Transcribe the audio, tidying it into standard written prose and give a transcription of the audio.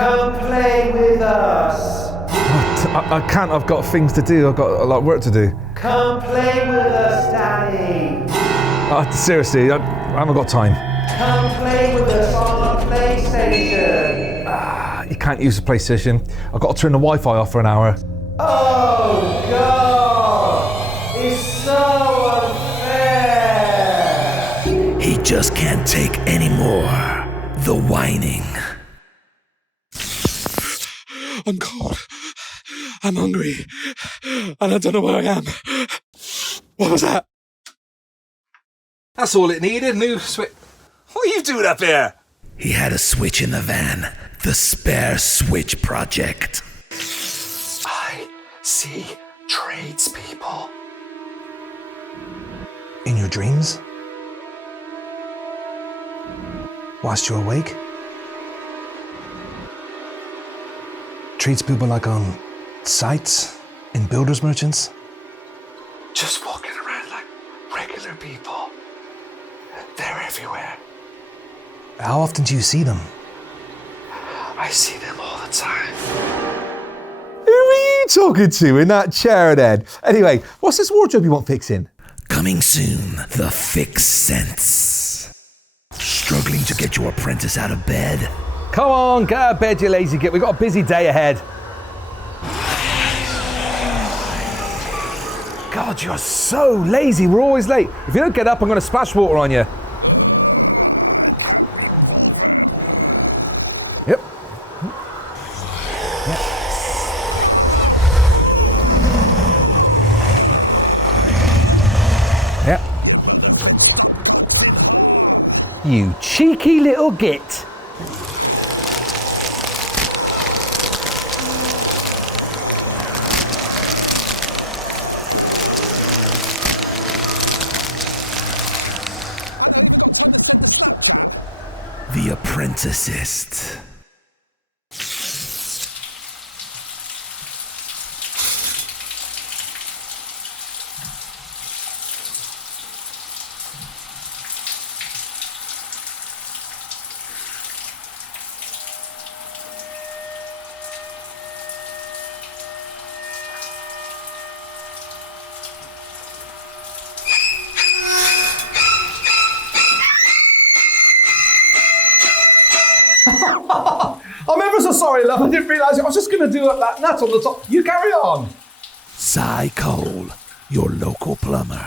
Come play with us. I can't, I've got things to do. I've got a lot of work to do. Come play with us, Daddy. Seriously, I haven't got time. Come play with us on our PlayStation. You can't use the PlayStation. I've got to turn the Wi-Fi off for an hour. Oh, God. It's so unfair. He just can't take any more. The whining. I'm cold. I'm hungry. And I don't know where I am. What was that? That's all it needed, new switch. What are you doing up here? He had a switch in the van. The Spare Switch Project. I see tradespeople. In your dreams? Whilst you're awake? Tradespeople like on sites, in builders merchants? Just walking around like regular people. They're everywhere. How often do you see them? I see them all the time. Who are you talking to in that chair then? Anyway, what's this wardrobe you want fixing? Coming soon, the Fix Sense. Struggling to get your apprentice out of bed? Come on, get out of bed, you lazy git. We've got a busy day ahead. God, you're so lazy. We're always late. If you don't get up, I'm going to splash water on you. Yep. Yep. You cheeky little git. The Apprenticist. I'm ever so sorry, love. I didn't realise it. I was just going to do that nut on the top. You carry on. Cy Cole, your local plumber.